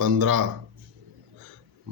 15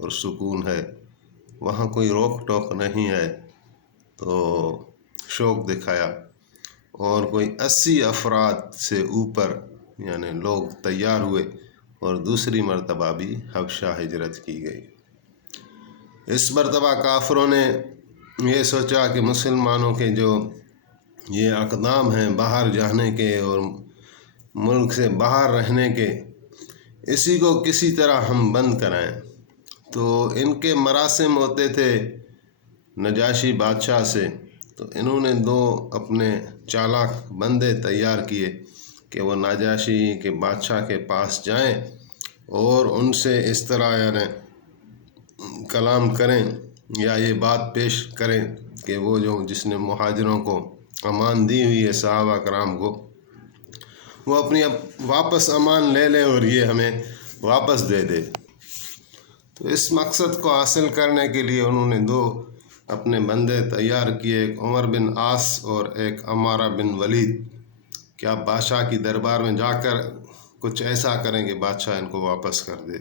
اور سکون ہے، وہاں کوئی روک ٹوک نہیں ہے، تو شوق دکھایا، اور کوئی 80 افراد سے اوپر یعنی لوگ تیار ہوئے، اور دوسری مرتبہ بھی حبشہ ہجرت کی گئی۔ اس مرتبہ کافروں نے یہ سوچا کہ مسلمانوں کے جو یہ اقدام ہیں باہر جانے کے اور ملک سے باہر رہنے کے، اسی کو کسی طرح ہم بند کرائیں۔ تو ان کے مراسم ہوتے تھے نجاشی بادشاہ سے، تو انہوں نے 2 اپنے چالاک بندے تیار کیے کہ وہ نجاشی کے بادشاہ کے پاس جائیں اور ان سے اس طرح یعنی کلام کریں یا یہ بات پیش کریں کہ وہ جس نے مہاجروں کو امان دی ہوئی ہے صحابہ کرام کو، وہ اپنی واپس امان لے لے اور یہ ہمیں واپس دے دے۔ تو اس مقصد کو حاصل کرنے کے لیے انہوں نے 2 اپنے بندے تیار کیے، ایک عمر بن عاص اور ایک عمارہ بن ولید، کہ آپ بادشاہ کی دربار میں جا کر کچھ ایسا کریں کہ بادشاہ ان کو واپس کر دے۔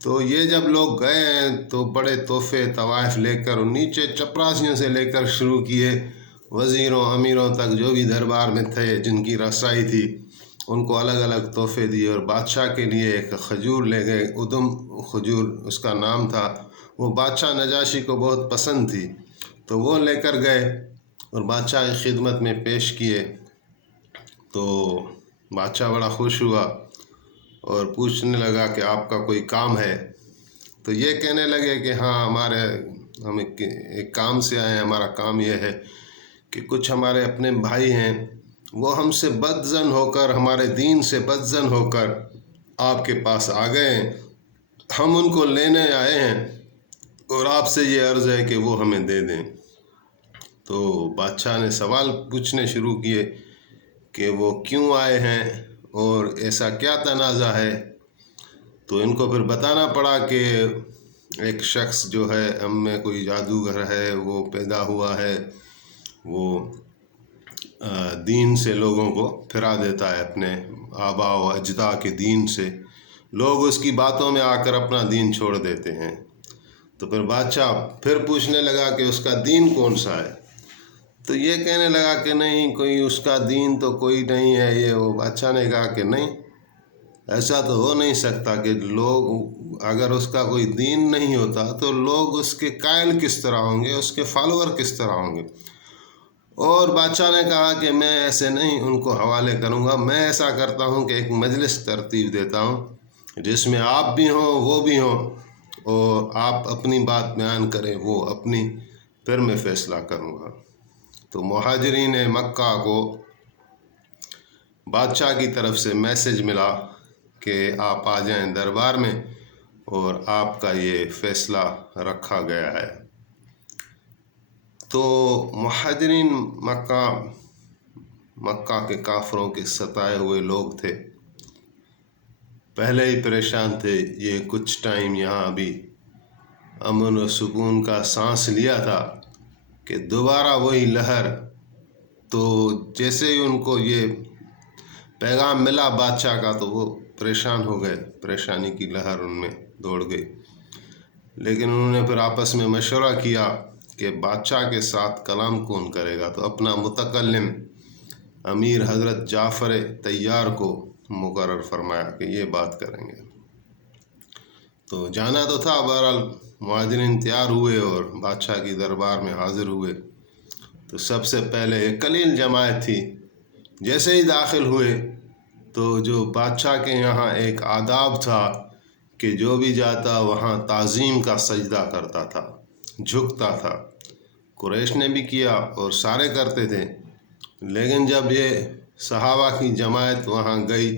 تو یہ جب لوگ گئے ہیں تو بڑے تحفے طوائف لے کر، نیچے چپراسیوں سے لے کر شروع کیے، وزیروں امیروں تک جو بھی دربار میں تھے جن کی رسائی تھی ان کو الگ الگ تحفے دیے، اور بادشاہ کے لیے ایک کھجور لے گئے، ادم کھجور اس کا نام تھا، وہ بادشاہ نجاشی کو بہت پسند تھی، تو وہ لے کر گئے اور بادشاہ کی خدمت میں پیش کیے۔ تو بادشاہ بڑا خوش ہوا اور پوچھنے لگا کہ آپ کا کوئی کام ہے؟ تو یہ کہنے لگے کہ ہاں ہم ایک کام سے آئے ہیں، ہمارا کام یہ ہے کہ کچھ ہمارے اپنے بھائی ہیں، وہ ہم سے بدظن ہو کر، ہمارے دین سے بدظن ہو کر آپ کے پاس آ گئے ہیں، ہم ان کو لینے آئے ہیں اور آپ سے یہ عرض ہے کہ وہ ہمیں دے دیں۔ تو بادشاہ نے سوال پوچھنے شروع کیے کہ وہ کیوں آئے ہیں اور ایسا کیا تنازع ہے۔ تو ان کو پھر بتانا پڑا کہ ایک شخص جو ہے ہم میں کوئی جادوگر ہے، وہ پیدا ہوا ہے، وہ دین سے لوگوں کو پھرا دیتا ہے، اپنے آبا و اجداد کے دین سے، لوگ اس کی باتوں میں آ کر اپنا دین چھوڑ دیتے ہیں۔ تو پھر بادشاہ پھر پوچھنے لگا کہ اس کا دین کون سا ہے؟ تو یہ کہنے لگا کہ نہیں، کوئی اس کا دین تو کوئی نہیں ہے یہ وہ۔ بادشاہ نے کہا کہ نہیں، ایسا تو ہو نہیں سکتا کہ لوگ، اگر اس کا کوئی دین نہیں ہوتا تو لوگ اس کے قائل کس طرح ہوں گے، اس کے فالوور کس طرح ہوں گے۔ اور بادشاہ نے کہا کہ میں ایسے نہیں ان کو حوالے کروں گا، میں ایسا کرتا ہوں کہ ایک مجلس ترتیب دیتا ہوں جس میں آپ بھی ہوں وہ بھی ہوں، اور آپ اپنی بات بیان کریں وہ اپنی، پھر میں فیصلہ کروں گا۔ تو مہاجرین مکہ کو بادشاہ کی طرف سے میسج ملا کہ آپ آ جائیں دربار میں اور آپ کا یہ فیصلہ رکھا گیا ہے۔ تو مہاجرین مکہ کے کافروں کے ستائے ہوئے لوگ تھے، پہلے ہی پریشان تھے، یہ کچھ ٹائم یہاں ابھی امن و سکون کا سانس لیا تھا کہ دوبارہ وہی لہر۔ تو جیسے ہی ان کو یہ پیغام ملا بادشاہ کا تو وہ پریشان ہو گئے، پریشانی کی لہر ان میں دوڑ گئی۔ لیکن انہوں نے پھر آپس میں مشورہ کیا کہ بادشاہ کے ساتھ کلام کون کرے گا، تو اپنا متکلم امیر حضرت جعفر طیار کو مقرر فرمایا کہ یہ بات کریں گے۔ تو جانا تو تھا، بہرحال مہاجرین تیار ہوئے اور بادشاہ کی دربار میں حاضر ہوئے۔ تو سب سے پہلے ایک قلیل جماعت تھی، جیسے ہی داخل ہوئے تو جو بادشاہ کے یہاں ایک آداب تھا کہ جو بھی جاتا وہاں تعظیم کا سجدہ کرتا تھا، جھکتا تھا۔ قریش نے بھی کیا اور سارے کرتے تھے، لیکن جب یہ صحابہ کی جماعت وہاں گئی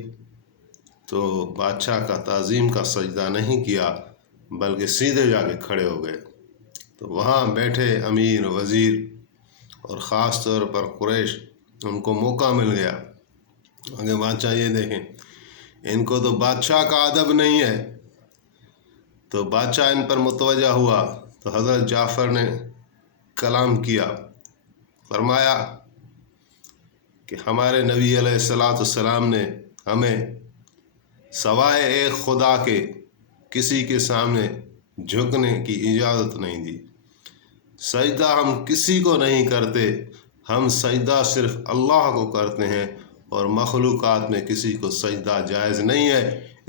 تو بادشاہ کا تعظیم کا سجدہ نہیں کیا، بلکہ سیدھے جا کے کھڑے ہو گئے۔ تو وہاں بیٹھے امیر وزیر اور خاص طور پر قریش، ان کو موقع مل گیا کہ بادشاہ یہ دیکھیں، ان کو تو بادشاہ کا ادب نہیں ہے۔ تو بادشاہ ان پر متوجہ ہوا تو حضرت جعفر نے کلام کیا، فرمایا کہ ہمارے نبی علیہ السلام نے ہمیں سوائے ایک خدا کے کسی کے سامنے جھکنے کی اجازت نہیں دی۔ سجدہ ہم کسی کو نہیں کرتے، ہم سجدہ صرف اللہ کو کرتے ہیں، اور مخلوقات میں کسی کو سجدہ جائز نہیں ہے،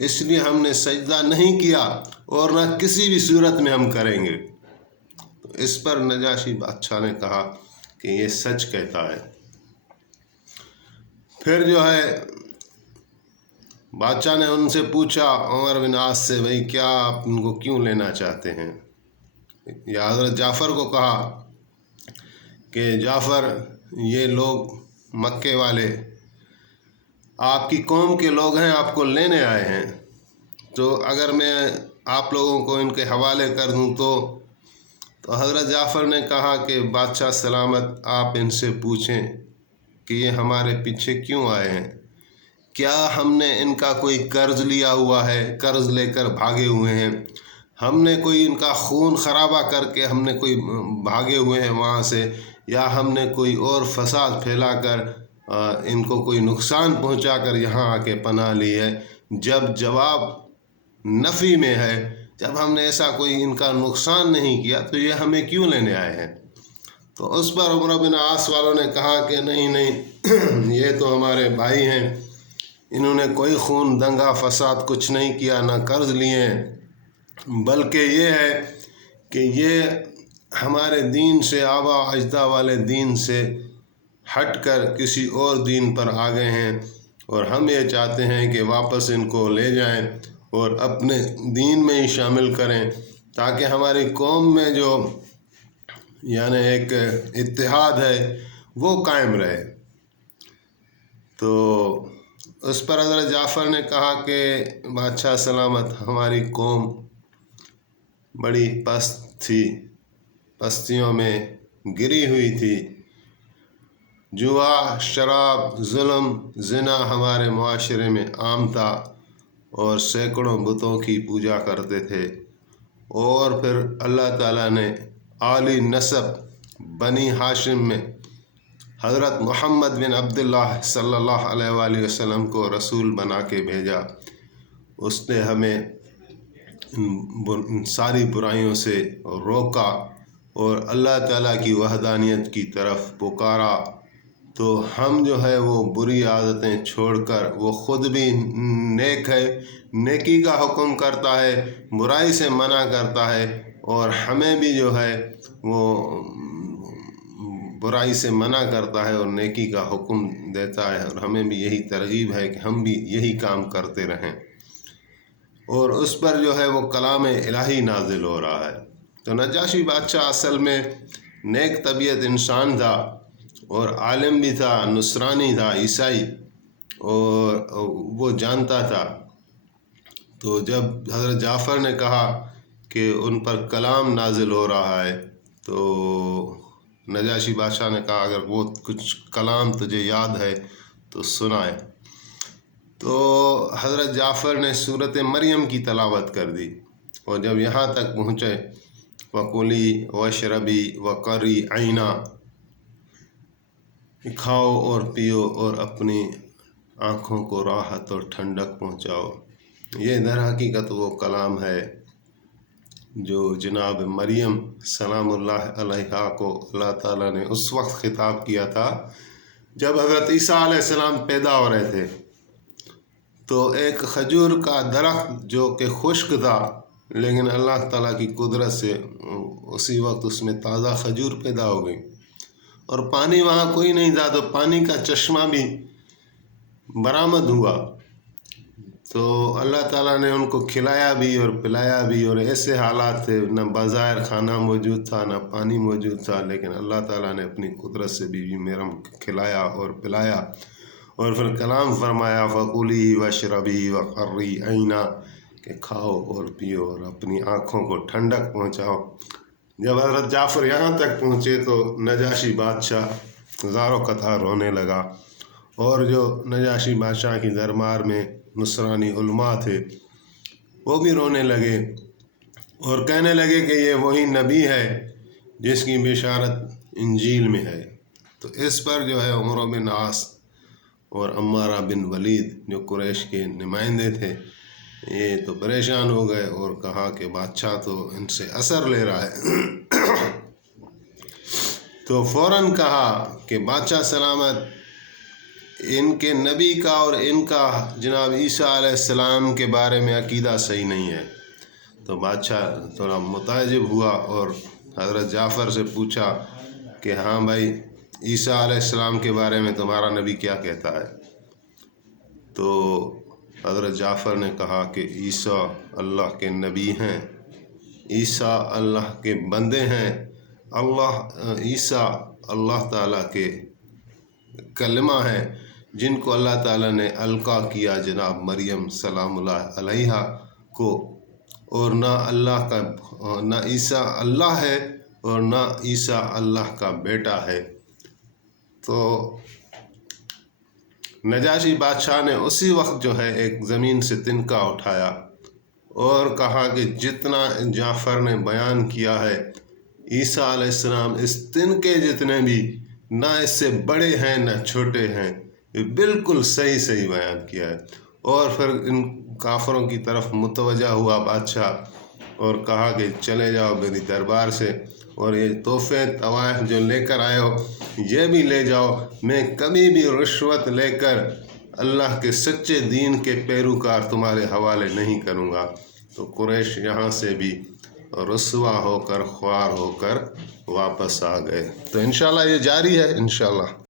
اس لیے ہم نے سجدہ نہیں کیا اور نہ کسی بھی صورت میں ہم کریں گے۔ تو اس پر نجاشی بادشاہ نے کہا کہ یہ سچ کہتا ہے۔ پھر جو ہے بادشاہ نے ان سے پوچھا عمر بن عاص سے، بھائی کیا آپ ان کو کیوں لینا چاہتے ہیں؟ یا حضرت جعفر کو کہا کہ جعفر، یہ لوگ مکے والے آپ کی قوم کے لوگ ہیں، آپ کو لینے آئے ہیں، تو اگر میں آپ لوگوں کو ان کے حوالے کر دوں تو حضرت جعفر نے کہا کہ بادشاہ سلامت، آپ ان سے پوچھیں کہ یہ ہمارے پیچھے کیوں آئے ہیں؟ کیا ہم نے ان کا کوئی قرض لیا ہوا ہے، قرض لے کر بھاگے ہوئے ہیں؟ ہم نے کوئی ان کا خون خرابہ کر کے ہم نے کوئی بھاگے ہوئے ہیں وہاں سے، یا ہم نے کوئی اور فساد پھیلا کر ان کو کوئی نقصان پہنچا کر یہاں آ کے پناہ لی ہے؟ جب جواب نفی میں ہے، جب ہم نے ایسا کوئی ان کا نقصان نہیں کیا تو یہ ہمیں کیوں لینے آئے ہیں؟ تو اس پر عمر بن عاص والوں نے کہا کہ نہیں یہ تو ہمارے بھائی ہیں، انہوں نے کوئی خون دنگا فساد کچھ نہیں کیا، نہ قرض لیے ہیں، بلکہ یہ ہے کہ یہ ہمارے دین سے، آبا اجداد والے دین سے ہٹ کر کسی اور دین پر آ گئے ہیں، اور ہم یہ چاہتے ہیں کہ واپس ان کو لے جائیں اور اپنے دین میں ہی شامل کریں، تاکہ ہماری قوم میں جو یعنی ایک اتحاد ہے وہ قائم رہے۔ تو اس پر حضرت جعفر نے کہا کہ بادشاہ سلامت، ہماری قوم بڑی پست تھی، پستیوں میں گری ہوئی تھی، جوا، شراب، ظلم، زنا ہمارے معاشرے میں عام تھا، اور سینکڑوں بتوں کی پوجا کرتے تھے، اور پھر اللہ تعالیٰ نے عالی نسب بنی ہاشم میں حضرت محمد بن عبداللہ صلی اللہ علیہ وآلہ وسلم کو رسول بنا کے بھیجا۔ اس نے ہمیں ان ساری برائیوں سے روکا اور اللہ تعالیٰ کی وحدانیت کی طرف پکارا، تو ہم جو ہے وہ بری عادتیں چھوڑ کر، وہ خود بھی نیک ہے، نیکی کا حکم کرتا ہے، برائی سے منع کرتا ہے، اور ہمیں بھی جو ہے وہ برائی سے منع کرتا ہے اور نیکی کا حکم دیتا ہے، اور ہمیں بھی یہی ترغیب ہے کہ ہم بھی یہی کام کرتے رہیں۔ اور اس پر جو ہے وہ کلام الہی نازل ہو رہا ہے۔ تو نجاشی بادشاہ اصل میں نیک طبیعت انسان تھا، اور عالم بھی تھا، نصرانی تھا، عیسائی، اور وہ جانتا تھا۔ تو جب حضرت جعفر نے کہا کہ ان پر کلام نازل ہو رہا ہے، تو نجاشی بادشاہ نے کہا اگر وہ کچھ کلام تجھے یاد ہے تو سنائے۔ تو حضرت جعفر نے سورۃ مریم کی تلاوت کر دی، اور جب یہاں تک پہنچے وَقُلِي وَاشْرَبِي وَقَرِّي عَيْنًا، کھاؤ اور پیو اور اپنی آنکھوں کو راحت اور ٹھنڈک پہنچاؤ، یہ در حقیقت وہ کلام ہے جو جناب مریم سلام اللہ علیہا کو اللہ تعالیٰ نے اس وقت خطاب کیا تھا جب حضرت عیسیٰ علیہ السلام پیدا ہو رہے تھے۔ تو ایک کھجور کا درخت جو کہ خشک تھا، لیکن اللہ تعالیٰ کی قدرت سے اسی وقت اس میں تازہ کھجور پیدا ہو گئی، اور پانی وہاں کوئی نہیں تھا، تو پانی کا چشمہ بھی برآمد ہوا۔ تو اللہ تعالیٰ نے ان کو کھلایا بھی اور پلایا بھی، اور ایسے حالات تھے نہ بظاہر کھانا موجود تھا نہ پانی موجود تھا، لیکن اللہ تعالیٰ نے اپنی قدرت سے بیوی مریم کھلایا اور پلایا، اور پھر کلام فرمایا فَقُلِي وَاشْرَبِي وَقَرِّي عَيْنًا، کہ کھاؤ اور پیو اور اپنی آنکھوں کو ٹھنڈک پہنچاؤ۔ جب حضرت جعفر یہاں تک پہنچے تو نجاشی بادشاہ زارو قطار رونے لگا، اور جو نجاشی بادشاہ کی دربار میں نصرانی علماء تھے وہ بھی رونے لگے، اور کہنے لگے کہ یہ وہی نبی ہے جس کی بشارت انجیل میں ہے۔ تو اس پر جو ہے عمر بن عاص اور عمارہ بن ولید جو قریش کے نمائندے تھے، یہ تو پریشان ہو گئے اور کہا کہ بادشاہ تو ان سے اثر لے رہا ہے۔ تو فوراً کہا کہ بادشاہ سلامت، ان کے نبی کا اور ان کا جناب عیسیٰ علیہ السلام کے بارے میں عقیدہ صحیح نہیں ہے۔ تو بادشاہ تھوڑا متعجب ہوا اور حضرت جعفر سے پوچھا کہ ہاں بھائی، عیسیٰ علیہ السلام کے بارے میں تمہارا نبی کیا کہتا ہے؟ تو حضرت جعفر نے کہا کہ عیسیٰ اللہ کے نبی ہیں، عیسیٰ اللہ کے بندے ہیں، عیسیٰ اللہ تعالیٰ کے کلمہ ہیں جن کو اللہ تعالیٰ نے القا کیا جناب مریم سلام اللہ علیہا کو، اور نہ عیسیٰ اللہ ہے اور نہ عیسیٰ اللہ کا بیٹا ہے۔ تو نجاشی بادشاہ نے اسی وقت جو ہے ایک زمین سے تنکا اٹھایا اور کہا کہ جتنا جعفر نے بیان کیا ہے عیسیٰ علیہ السلام اس تنکے جتنے بھی، نہ اس سے بڑے ہیں نہ چھوٹے ہیں، یہ بالکل صحیح بیان کیا ہے۔ اور پھر ان کافروں کی طرف متوجہ ہوا بادشاہ اور کہا کہ چلے جاؤ میری دربار سے، اور یہ تحفے طوائف جو لے کر آئے ہو یہ بھی لے جاؤ، میں کبھی بھی رشوت لے کر اللہ کے سچے دین کے پیروکار تمہارے حوالے نہیں کروں گا۔ تو قریش یہاں سے بھی رسوا ہو کر خوار ہو کر واپس آ گئے۔ تو انشاءاللہ یہ جاری ہے انشاءاللہ۔